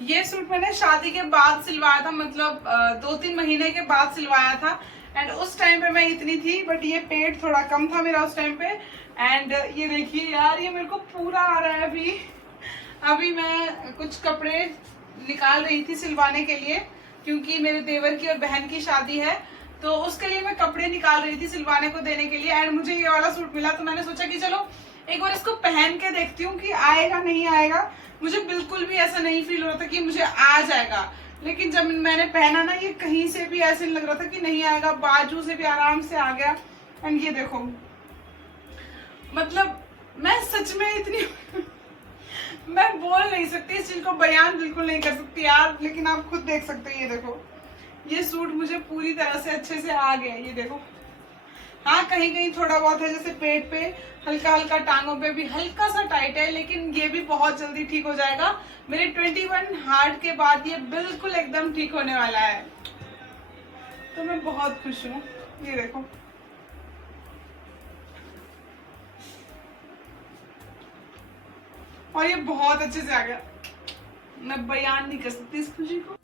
ये सूट मैंने शादी के बाद सिलवाया था, मतलब 2-3 महीने के बाद सिलवाया था। एंड उस टाइम पे मैं इतनी थी, बट ये पेट थोड़ा कम था मेरा उस टाइम पे। एंड ये देखिए यार, ये मेरे को पूरा आ रहा है अभी। अभी मैं कुछ कपड़े निकाल रही थी सिलवाने के लिए, क्योंकि मेरे देवर की और बहन की शादी है, तो उसके लिए मैं कपड़े निकाल रही थी सिलवाने को देने के लिए। एंड मुझे ये वाला सूट मिला, तो मैंने सोचा कि चलो एक बार इसको पहन के देखती हूँ कि आएगा नहीं आएगा। मुझे बिल्कुल भी ऐसा नहीं फील हो रहा था कि मुझे आ जाएगा, लेकिन जब मैंने पहना ना, ये कहीं से भी ऐसे लग रहा था कि नहीं आएगा, बाजू से भी आराम से आ गया। एंड ये देखो, मतलब मैं सच में इतनी मैं बोल नहीं सकती, इस चीज को बयान बिल्कुल नहीं कर सकती यार, लेकिन आप खुद देख सकते हैं। ये देखो, ये सूट मुझे पूरी तरह से अच्छे से आ गया। ये देखो, हाँ कहीं कहीं थोड़ा बहुत है, जैसे पेट पे हल्का हल्का, टांगों पे भी हल्का सा टाइट है, लेकिन ये भी बहुत जल्दी ठीक हो जाएगा। मेरे 21 हार्ट के बाद ये बिल्कुल एकदम ठीक होने वाला है, तो मैं बहुत खुश हूँ। ये देखो, और ये बहुत अच्छे से आ गया, मैं बयान नहीं कर सकती इस खुशी को।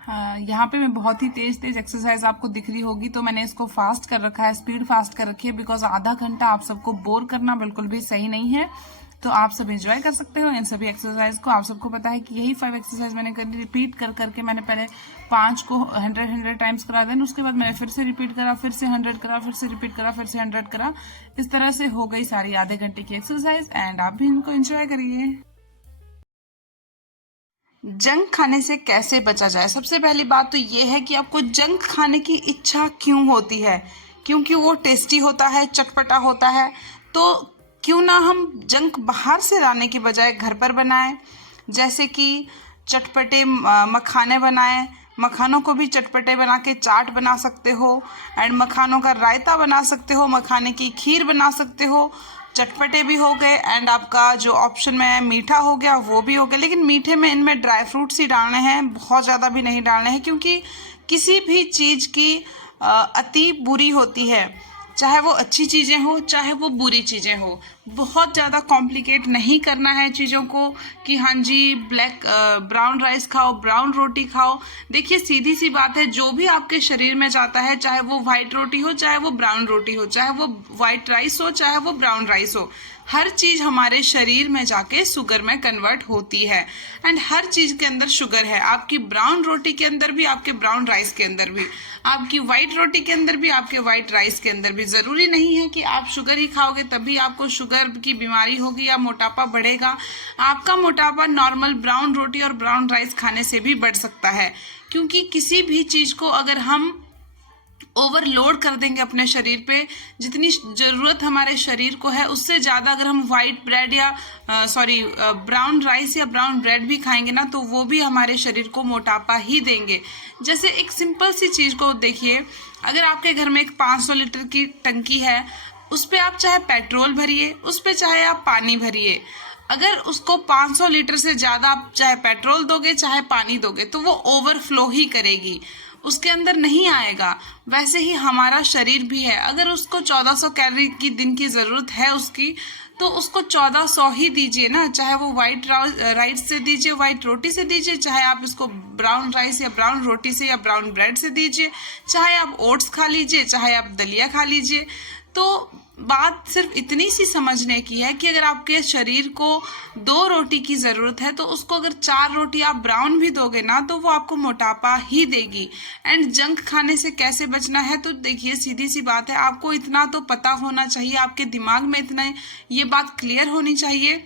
हाँ, यहाँ पे मैं बहुत ही तेज तेज एक्सरसाइज आपको दिख रही होगी, तो मैंने इसको फास्ट कर रखा है, स्पीड फास्ट कर रखी है, बिकॉज आधा घंटा आप सबको बोर करना बिल्कुल भी सही नहीं है। तो आप सब एंजॉय कर सकते हो इन सभी एक्सरसाइज को। आप सबको पता है कि यही 5 एक्सरसाइज मैंने करी, रिपीट कर करके मैंने पहले 5 को 100 टाइम्स करा, देन उसके बाद मैंने फिर से रिपीट करा, फिर से 100 करा, फिर से रिपीट करा, फिर से 100 करा। इस तरह से हो गई सारी आधे घंटे की एक्सरसाइज, एंड आप भी इनको एंजॉय करिए। जंक खाने से कैसे बचा जाए? सबसे पहली बात तो ये है कि आपको जंक खाने की इच्छा क्यों होती है? क्योंकि वो टेस्टी होता है, चटपटा होता है। तो क्यों ना हम जंक बाहर से लाने की बजाय घर पर बनाएं। जैसे कि चटपटे मखाने बनाएं, मखानों को भी चटपटे बना के चाट बना सकते हो, एंड मखानों का रायता बना सकते हो, मखाने की खीर बना सकते हो। चटपटे भी हो गए, एंड आपका जो ऑप्शन में मीठा हो गया वो भी हो गया। लेकिन मीठे में इनमें ड्राई फ्रूट्स ही डालने हैं, बहुत ज़्यादा भी नहीं डालने हैं, क्योंकि किसी भी चीज़ की अति बुरी होती है। चाहे वो अच्छी चीज़ें हो, चाहे वो बुरी चीज़ें हो। बहुत ज़्यादा कॉम्प्लिकेट नहीं करना है चीज़ों को कि हाँ जी ब्राउन राइस खाओ, ब्राउन रोटी खाओ। देखिए सीधी सी बात है, जो भी आपके शरीर में जाता है, चाहे वो वाइट रोटी हो, चाहे वो ब्राउन रोटी हो, चाहे वो वाइट राइस हो, चाहे वो ब्राउन राइस हो, हर चीज हमारे शरीर में जाके शुगर में कन्वर्ट होती है। एंड हर चीज के अंदर शुगर है, आपकी ब्राउन रोटी के अंदर भी, आपके ब्राउन राइस के अंदर भी, आपकी व्हाइट रोटी के अंदर भी, आपके व्हाइट राइस के अंदर भी। जरूरी नहीं है कि आप शुगर ही खाओगे तभी आपको शुगर की बीमारी होगी या मोटापा बढ़ेगा। आपका मोटापा नॉर्मल ब्राउन रोटी और ब्राउन राइस खाने से भी बढ़ सकता है, क्योंकि किसी भी चीज को अगर हम ओवरलोड कर देंगे अपने शरीर पे, जितनी जरूरत हमारे शरीर को है उससे ज्यादा अगर हम व्हाइट ब्रेड या ब्राउन राइस या ब्राउन ब्रेड भी खाएंगे ना, तो वो भी हमारे शरीर को मोटापा ही देंगे। जैसे एक सिंपल सी चीज को देखिए, अगर आपके घर में एक 500 लीटर की टंकी है, उस पर आप चाहे पेट्रोल भरिए, उस पर चाहे आप पानी भरिए, अगर उसको 500 लीटर से ज्यादा आप चाहे पेट्रोल दोगे चाहे पानी दोगे, तो वो ओवरफ्लो ही करेगी, उसके अंदर नहीं आएगा। वैसे ही हमारा शरीर भी है, अगर उसको 1400 कैलोरी की दिन की जरूरत है उसकी, तो उसको 1400 ही दीजिए ना। चाहे वो व्हाइट राइस से दीजिए, व्हाइट रोटी से दीजिए, चाहे आप इसको ब्राउन राइस या ब्राउन रोटी से या ब्राउन ब्रेड से दीजिए, चाहे आप ओट्स खा लीजिए, चाहे आप दलिया खा लीजिए। तो बात सिर्फ इतनी सी समझने की है कि अगर आपके शरीर को 2 रोटी की जरूरत है, तो उसको अगर 4 रोटी आप ब्राउन भी दोगे ना, तो वो आपको मोटापा ही देगी। एंड जंक खाने से कैसे बचना है? तो देखिए सीधी सी बात है, आपको इतना तो पता होना चाहिए, आपके दिमाग में इतना ये बात क्लियर होनी चाहिए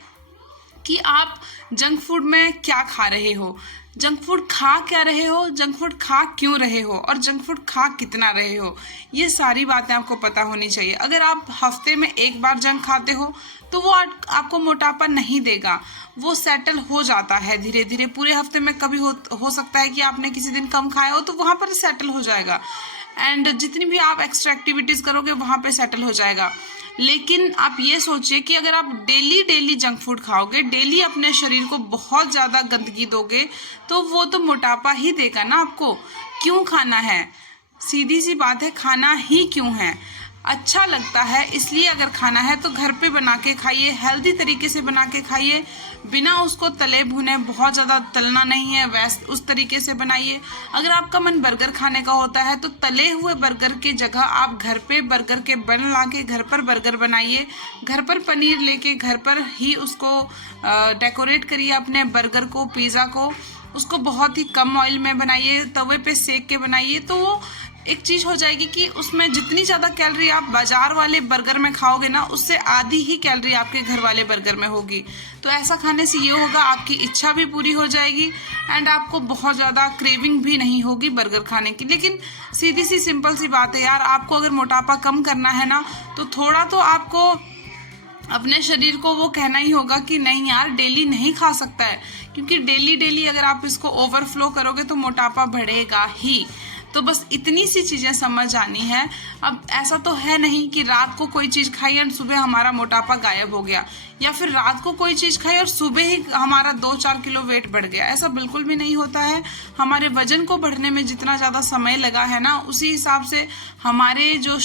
कि आप जंक फूड में क्या खा रहे हो, जंक फूड खा क्या रहे हो, जंक फूड खा क्यों रहे हो, और जंक फूड खा कितना रहे हो। ये सारी बातें आपको पता होनी चाहिए। अगर आप हफ्ते में एक बार जंक खाते हो, तो वो आपको मोटापा नहीं देगा, वो सेटल हो जाता है धीरे धीरे। पूरे हफ्ते में कभी हो सकता है कि आपने किसी दिन कम खाया हो, तो वहां पर सेटल हो जाएगा, एंड जितनी भी आप एक्स्ट्रा एक्टिविटीज करोगे वहां पे सेटल हो जाएगा। लेकिन आप ये सोचिए कि अगर आप डेली डेली जंक फूड खाओगे, डेली अपने शरीर को बहुत ज्यादा गंदगी दोगे, तो वो तो मोटापा ही देगा ना आपको। क्यों खाना है? सीधी सी बात है, खाना ही क्यों है? अच्छा लगता है, इसलिए अगर खाना है तो घर पे बना के खाइए, हेल्दी तरीके से बना के खाइए, बिना उसको तले भुने, बहुत ज़्यादा तलना नहीं है, वैसे उस तरीके से बनाइए। अगर आपका मन बर्गर खाने का होता है तो तले हुए बर्गर की जगह आप घर पे बर्गर के बन ला के घर पर बर्गर बनाइए, घर पर पनीर लेके घर पर ही उसको डेकोरेट करिए अपने बर्गर को, पिज़्ज़ा को, उसको बहुत ही कम ऑयल में बनाइए, तवे पे सेक के बनाइए, तो वो एक चीज़ हो जाएगी कि उसमें जितनी ज़्यादा कैलोरी आप बाजार वाले बर्गर में खाओगे ना, उससे आधी ही कैलोरी आपके घर वाले बर्गर में होगी। तो ऐसा खाने से ये होगा, आपकी इच्छा भी पूरी हो जाएगी एंड आपको बहुत ज़्यादा क्रेविंग भी नहीं होगी बर्गर खाने की। लेकिन सीधी सी सिंपल सी बात है यार, आपको अगर मोटापा कम करना है ना, तो थोड़ा तो आपको अपने शरीर को वो कहना ही होगा कि नहीं यार, डेली नहीं खा सकता है, क्योंकि डेली डेली अगर आप इसको ओवरफ्लो करोगे तो मोटापा बढ़ेगा ही। तो बस इतनी सी चीज़ें समझ आनी है। अब ऐसा तो है नहीं कि रात को कोई चीज़ खाई और सुबह हमारा मोटापा गायब हो गया, या फिर रात को कोई चीज़ खाई और सुबह ही हमारा 2-4 किलो वेट बढ़ गया। ऐसा बिल्कुल भी नहीं होता है। हमारे वजन को बढ़ने में जितना ज़्यादा समय लगा है ना, उसी हिसाब से हमारे जो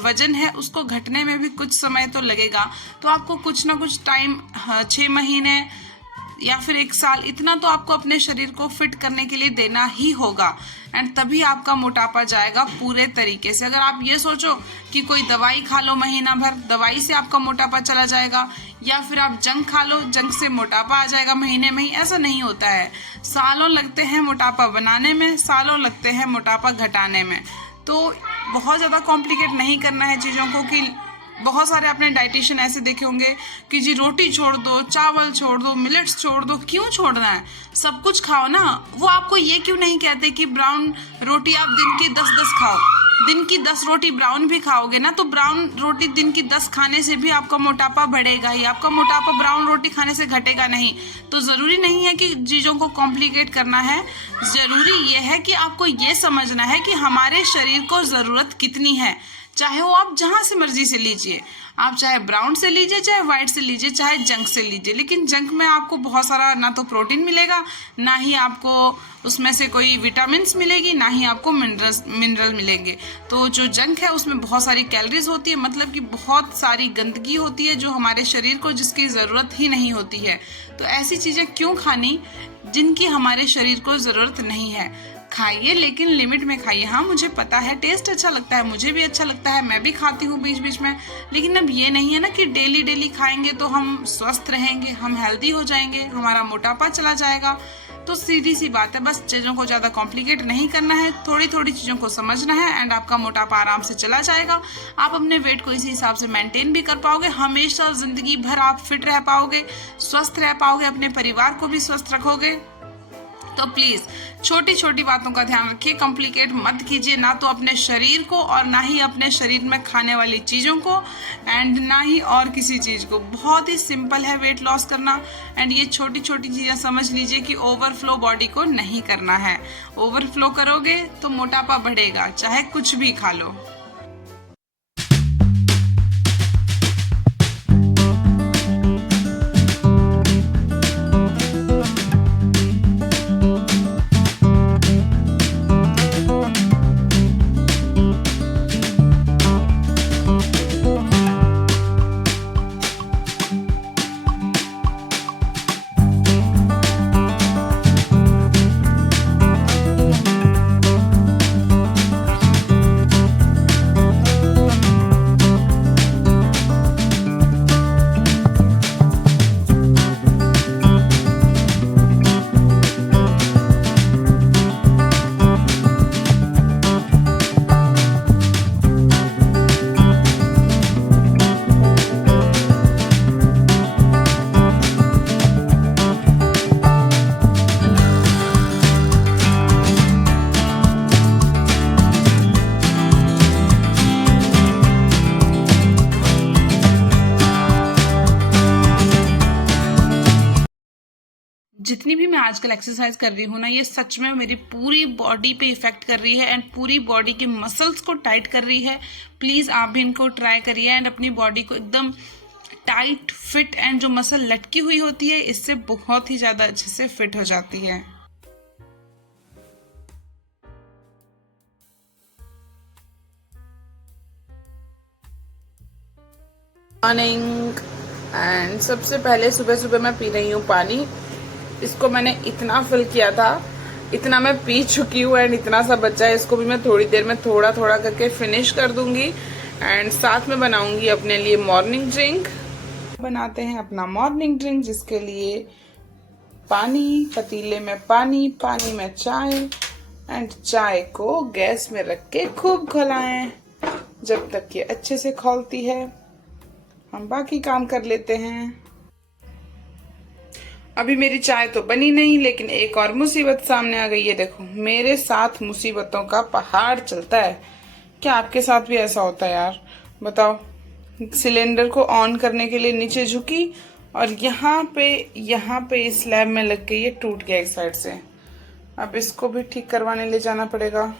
वजन है उसको घटने में भी कुछ समय तो लगेगा। तो आपको कुछ ना कुछ टाइम, 6 महीने या फिर 1 साल, इतना तो आपको अपने शरीर को फिट करने के लिए देना ही होगा एंड तभी आपका मोटापा जाएगा पूरे तरीके से। अगर आप ये सोचो कि कोई दवाई खा लो महीना भर, दवाई से आपका मोटापा चला जाएगा, या फिर आप जंक खा लो, जंक से मोटापा आ जाएगा महीने में ही, ऐसा नहीं होता है। सालों लगते हैं मोटापा बनाने में, सालों लगते हैं मोटापा घटाने में। तो बहुत ज़्यादा कॉम्प्लिकेट नहीं करना है चीज़ों को कि बहुत सारे आपने डाइटिशियन ऐसे देखे होंगे कि जी रोटी छोड़ दो, चावल छोड़ दो, मिलेट्स छोड़ दो। क्यों छोड़ना है? सब कुछ खाओ ना। वो आपको ये क्यों नहीं कहते कि ब्राउन रोटी आप दिन की 10-10 खाओ। दिन की 10 रोटी ब्राउन भी खाओगे ना, तो ब्राउन रोटी दिन की 10 खाने से भी आपका मोटापा बढ़ेगा ही। आपका मोटापा ब्राउन रोटी खाने से घटेगा नहीं। तो ज़रूरी नहीं है कि चीज़ों को कॉम्प्लिकेट करना है। ज़रूरी ये है कि आपको ये समझना है कि हमारे शरीर को ज़रूरत कितनी है। चाहे वो आप जहाँ से मर्जी से लीजिए, आप चाहे ब्राउन से लीजिए, चाहे वाइट से लीजिए, चाहे जंक से लीजिए, लेकिन जंक में आपको बहुत सारा ना तो प्रोटीन मिलेगा, ना ही आपको उसमें से कोई विटामिन्स मिलेगी, ना ही आपको मिनरल मिलेंगे। तो जो जंक है उसमें बहुत सारी कैलोरीज होती है, मतलब कि बहुत सारी गंदगी होती है जो हमारे शरीर को जिसकी ज़रूरत ही नहीं होती है। तो ऐसी चीज़ें क्यों खानी जिनकी हमारे शरीर को ज़रूरत नहीं है। खाइए लेकिन लिमिट में खाइए। हाँ, मुझे पता है टेस्ट अच्छा लगता है, मुझे भी अच्छा लगता है, मैं भी खाती हूँ बीच बीच में, लेकिन अब ये नहीं है ना कि डेली डेली खाएंगे तो हम स्वस्थ रहेंगे, हम हेल्दी हो जाएंगे, हमारा मोटापा चला जाएगा। तो सीधी सी बात है, बस चीज़ों को ज़्यादा कॉम्प्लिकेट नहीं करना है, थोड़ी थोड़ी चीज़ों को समझना है एंड आपका मोटापा आराम से चला जाएगा। आप अपने वेट को इसी हिसाब से मेंटेन भी कर पाओगे, हमेशा ज़िंदगी भर आप फिट रह पाओगे, स्वस्थ रह पाओगे, अपने परिवार को भी स्वस्थ रखोगे। तो प्लीज़ छोटी छोटी बातों का ध्यान रखिए, कॉम्प्लिकेट मत कीजिए, ना तो अपने शरीर को और ना ही अपने शरीर में खाने वाली चीज़ों को एंड ना ही और किसी चीज़ को। बहुत ही सिंपल है वेट लॉस करना एंड ये छोटी छोटी चीज़ें समझ लीजिए कि ओवरफ्लो बॉडी को नहीं करना है। ओवरफ्लो करोगे तो मोटापा बढ़ेगा, चाहे कुछ भी खा लो। जितनी भी मैं आजकल एक्सरसाइज कर रही हूँ ना, ये सच में मेरी पूरी बॉडी पे इफेक्ट कर रही है एंड पूरी बॉडी के मसल्स को टाइट कर रही है। प्लीज़ आप भी इनको ट्राई करिए एंड अपनी बॉडी को एकदम टाइट, फिट एंड जो मसल लटकी हुई होती है इससे बहुत ही ज़्यादा अच्छे से फिट हो जाती है। मॉर्निंग। एंड सबसे पहले सुबह सुबह मैं पी रही हूँ पानी। इसको मैंने इतना फिल किया था, इतना मैं पी चुकी हूँ एंड इतना सा बचा है। इसको भी मैं थोड़ी देर में थोड़ा थोड़ा करके फिनिश कर दूंगी एंड साथ में बनाऊंगी अपने लिए मॉर्निंग ड्रिंक। बनाते हैं अपना मॉर्निंग ड्रिंक, जिसके लिए पानी, पतीले में पानी, पानी में चाय एंड चाय को गैस में रख के खूब खौलाएं जब तक ये अच्छे से खौलती है। हम बाकी काम कर लेते हैं। अभी मेरी चाय तो बनी नहीं, लेकिन एक और मुसीबत सामने आ गई है। देखो, मेरे साथ मुसीबतों का पहाड़ चलता है। क्या आपके साथ भी ऐसा होता है यार? बताओ। सिलेंडर को ऑन करने के लिए नीचे झुकी और यहाँ पे इस स्लैब में लग के ये टूट गया एक साइड से। अब इसको भी ठीक करवाने ले जाना पड़ेगा।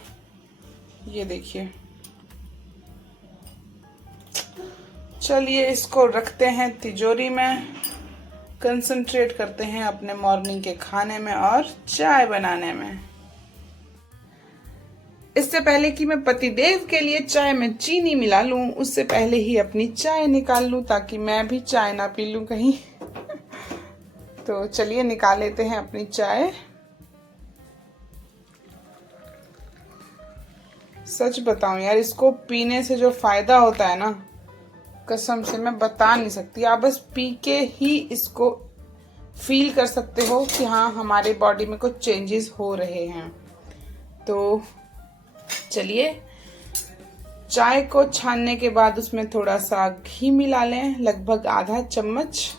ये देखिए। चलिए इसको रखते हैं तिजोरी में, कंसंट्रेट करते हैं अपने मॉर्निंग के खाने में और चाय बनाने में। इससे पहले कि मैं पतिदेव के लिए चाय में चीनी मिला लूं, उससे पहले ही अपनी चाय निकाल लूं ताकि मैं भी चाय ना पी लूं कहीं। तो चलिए निकाल लेते हैं अपनी चाय। सच बताऊं यार, इसको पीने से जो फायदा होता है ना, कसम से मैं बता नहीं सकती। आप बस पी के ही इसको फील कर सकते हो कि हाँ, हमारे बॉडी में कुछ चेंजेस हो रहे हैं। तो चलिए, चाय को छानने के बाद उसमें थोड़ा सा घी मिला लें, लगभग आधा चम्मच।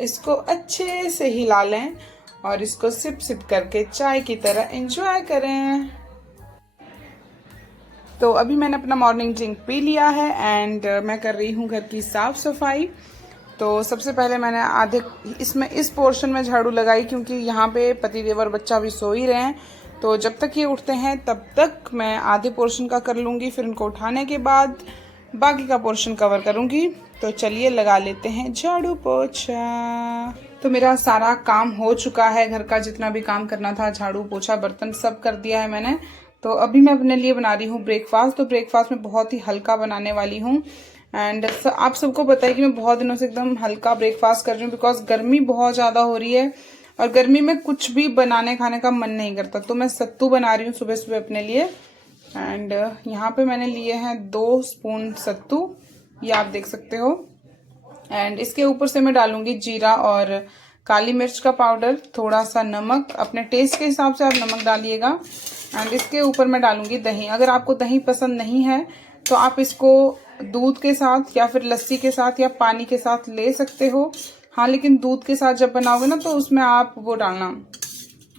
इसको अच्छे से हिला लें और इसको सिप सिप करके चाय की तरह एंजॉय करें। तो अभी मैंने अपना मॉर्निंग ड्रिंक पी लिया है एंड मैं कर रही हूँ घर की साफ सफाई। तो सबसे पहले मैंने इस पोर्शन में झाड़ू लगाई, क्योंकि यहाँ पे पतिदेव और बच्चा भी सो ही रहे हैं। तो जब तक ये उठते हैं तब तक मैं आधे पोर्शन का कर लूँगी, फिर उनको उठाने के बाद बाकी का पोर्शन कवर करूँगी। तो चलिए लगा लेते हैं झाड़ू पोछा। तो मेरा सारा काम हो चुका है, घर का जितना भी काम करना था, झाड़ू पोछा बर्तन सब कर दिया है मैंने। तो अभी मैं अपने लिए बना रही हूँ ब्रेकफास्ट। तो ब्रेकफास्ट में बहुत ही हल्का बनाने वाली हूँ एंड आप सबको पता है कि मैं बहुत दिनों से एकदम हल्का ब्रेकफास्ट कर रही हूँ, बिकॉज गर्मी बहुत ज़्यादा हो रही है और गर्मी में कुछ भी बनाने खाने का मन नहीं करता। तो मैं सत्तू बना रही हूँ सुबह सुबह अपने लिए एंड यहाँ पे मैंने लिए हैं 2 स्पून सत्तू, ये आप देख सकते हो। एंड इसके ऊपर से मैं डालूंगी जीरा और काली मिर्च का पाउडर, थोड़ा सा नमक, अपने टेस्ट के हिसाब से आप नमक डालिएगा। एंड इसके ऊपर मैं डालूंगी दही। अगर आपको दही पसंद नहीं है तो आप इसको दूध के साथ या फिर लस्सी के साथ या पानी के साथ ले सकते हो। हाँ, लेकिन दूध के साथ जब बनाओगे ना तो उसमें आप वो डालना,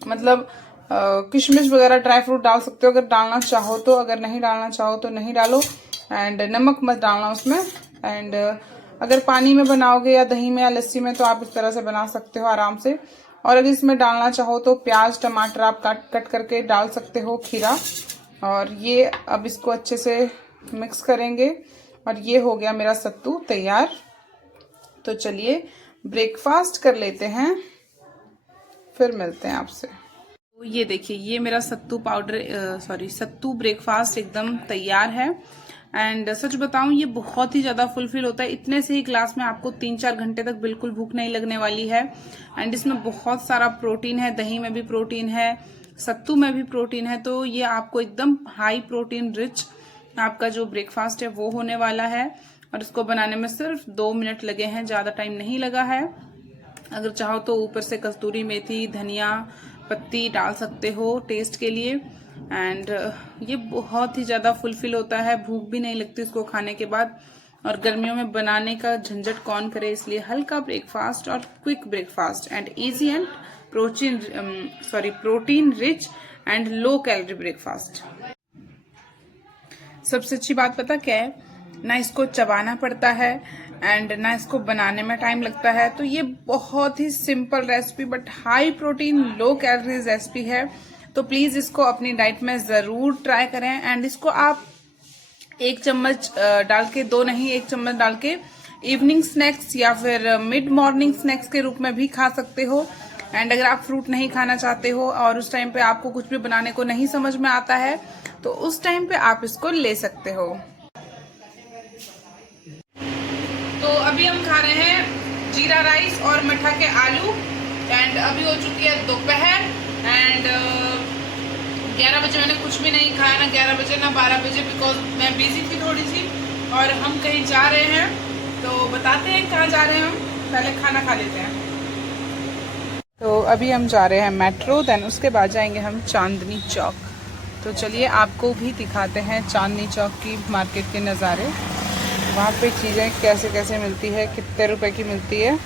मतलब किशमिश वगैरह ड्राई फ्रूट डाल सकते हो अगर डालना चाहो तो, अगर नहीं डालना चाहो तो नहीं डालो। एंड नमक मत डालना उसमें। एंड अगर पानी में बनाओगे या दही में या लस्सी में तो आप इस तरह से बना सकते हो आराम से। और अगर इसमें डालना चाहो तो प्याज टमाटर आप कट करके डाल सकते हो, खीरा। और ये अब इसको अच्छे से मिक्स करेंगे और ये हो गया मेरा सत्तू तैयार। तो चलिए ब्रेकफास्ट कर लेते हैं, फिर मिलते हैं आपसे। तो ये देखिए, ये मेरा सत्तू ब्रेकफास्ट एकदम तैयार है। एंड सच बताऊं, ये बहुत ही ज्यादा फुलफिल होता है। इतने से ही ग्लास में आपको 3-4 घंटे तक बिल्कुल भूख नहीं लगने वाली है। एंड इसमें बहुत सारा प्रोटीन है, दही में भी प्रोटीन है, सत्तू में भी प्रोटीन है। तो ये आपको एकदम हाई प्रोटीन रिच आपका जो ब्रेकफास्ट है वो होने वाला है। और इसको बनाने में सिर्फ 2 मिनट लगे हैं, ज्यादा टाइम नहीं लगा है। अगर चाहो तो ऊपर से कस्तूरी मेथी, धनिया पत्ती डाल सकते हो टेस्ट के लिए। एंड ये बहुत ही ज़्यादा फुलफिल होता है, भूख भी नहीं लगती इसको खाने के बाद। और गर्मियों में बनाने का झंझट कौन करे, इसलिए हल्का ब्रेकफास्ट और quick breakfast and easy and protein rich and low calorie breakfast. सबसे अच्छी बात पता क्या है, ना इसको चबाना पड़ता है एंड ना इसको बनाने में टाइम लगता है। तो ये बहुत ही simple recipe but high protein low calories recipe है। तो प्लीज इसको अपनी डाइट में जरूर ट्राई करें। एंड इसको आप 1 चम्मच डाल के, 2 नहीं 1 चम्मच डाल के इवनिंग स्नैक्स या फिर मिड मॉर्निंग स्नैक्स के रूप में भी खा सकते हो। एंड अगर आप फ्रूट नहीं खाना चाहते हो और उस टाइम पे आपको कुछ भी बनाने को नहीं समझ में आता है तो उस टाइम पे आप इसको ले सकते हो। तो तो अभी हम खा रहे हैं जीरा राइस और मठा के आलू। एंड अभी हो चुकी है दोपहर एंड 11 बजे मैंने कुछ भी नहीं खाया, ना 11 बजे ना 12 बजे, बिकॉज मैं बिजी थी थोड़ी सी। और हम कहीं जा रहे हैं, तो बताते हैं कहाँ जा रहे हैं हम, पहले खाना खा लेते हैं। तो अभी हम जा रहे हैं मेट्रो, देन उसके बाद जाएंगे हम चांदनी चौक। तो चलिए आपको भी दिखाते हैं चांदनी चौक की मार्केट के नज़ारे, वहाँ पे चीज़ें कैसे कैसे मिलती है, कितने रुपए की मिलती है।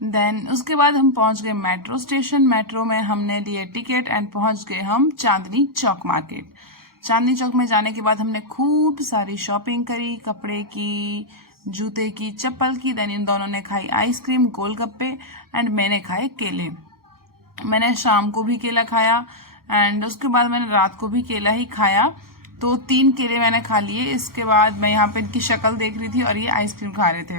देन उसके बाद हम पहुंच गए मेट्रो स्टेशन। मेट्रो में हमने लिए टिकट एंड पहुंच गए हम चांदनी चौक मार्केट। चांदनी चौक में जाने के बाद हमने खूब सारी शॉपिंग करी, कपड़े की, जूते की, चप्पल की। देन इन दोनों ने खाई आइसक्रीम, गोलगप्पे एंड मैंने खाए केले। मैंने शाम को भी केला खाया एंड उसके बाद मैंने रात को भी केला ही खाया। तो 3 केले मैंने खा लिए। इसके बाद मैं यहाँ पे इनकी शक्ल देख रही थी और ये आइसक्रीम खा रहे थे।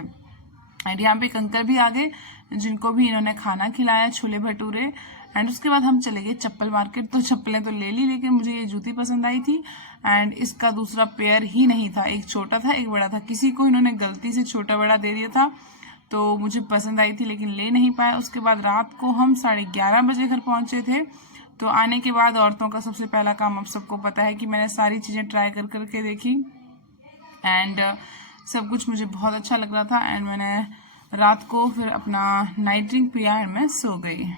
एंड यहाँ पे एक अंकल भी आ गए जिनको भी इन्होंने खाना खिलाया, छोले भटूरे। एंड उसके बाद हम चले गए चप्पल मार्केट। तो चप्पलें तो ले ली, लेकिन मुझे ये जूती पसंद आई थी एंड इसका दूसरा पेयर ही नहीं था, एक छोटा था एक बड़ा था। किसी को इन्होंने गलती से छोटा बड़ा दे दिया था, तो मुझे पसंद आई थी लेकिन ले नहीं पाया। उसके बाद रात को हम 11:30 बजे घर पहुंचे थे। तो आने के बाद औरतों का सबसे पहला काम आप सबको पता है कि मैंने सारी चीज़ें ट्राई कर करके देखी एंड सब कुछ मुझे बहुत अच्छा लग रहा था। एंड मैंने रात को फिर अपना नाइट ड्रिंक पिया एंड मैं सो गई।